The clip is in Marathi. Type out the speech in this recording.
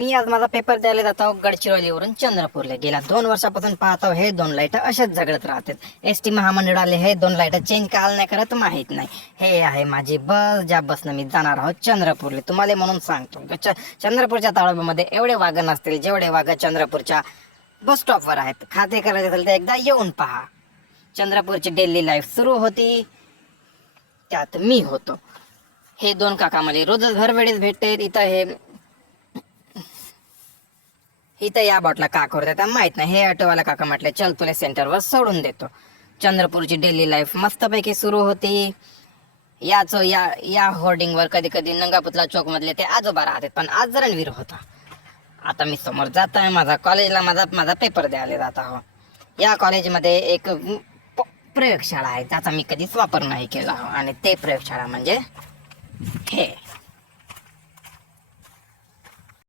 मी आज माझा पेपर द्यायला जातो गडचिरोलीवरून चंद्रपूरला. गेल्या 2 वर्षापासून पाहतो हे 2 लाईट अशाच झगडत राहतात. एसटी महामंडळाले हे 2 लाईट चेंज काल नाही करत माहित नाही. हे आहे माझी बस, ज्या बसनं मी जाणार आहोत चंद्रपूरला. तुम्हाला म्हणून सांगतो चंद्रपूरच्या तालुक्यामध्ये एवढे वाघ नसतील जेवढे वाघ चंद्रपूरच्या बस स्टॉपवर आहेत. खाते करायचे असेल तर एकदा येऊन पहा. चंद्रपूरची डेली लाईफ सुरू होती, त्यात मी होतो. हे 2 काका मला रोजच घरवेळीच भेटते. इथं या बॉटला का करतात माहित नाही. हे ऑटोवाला काका म्हटले चल तुला सेंटरवर सोडून देतो. चंद्रपूरची डेली लाईफ मस्तपैकी सुरू होती. या होर्डिंगवर कधी कधी नंगापुतला चौक मधले ते आजोबा राहतात, पण आज रणवीर होता. आता मी समोर जात आहे माझा कॉलेजला, माझा पेपर द्यायला जात आहो. या कॉलेजमध्ये एक प्रयोगशाळा आहे ज्याचा मी कधीच वापर नाही केला, आणि ते प्रयोगशाळा म्हणजे हे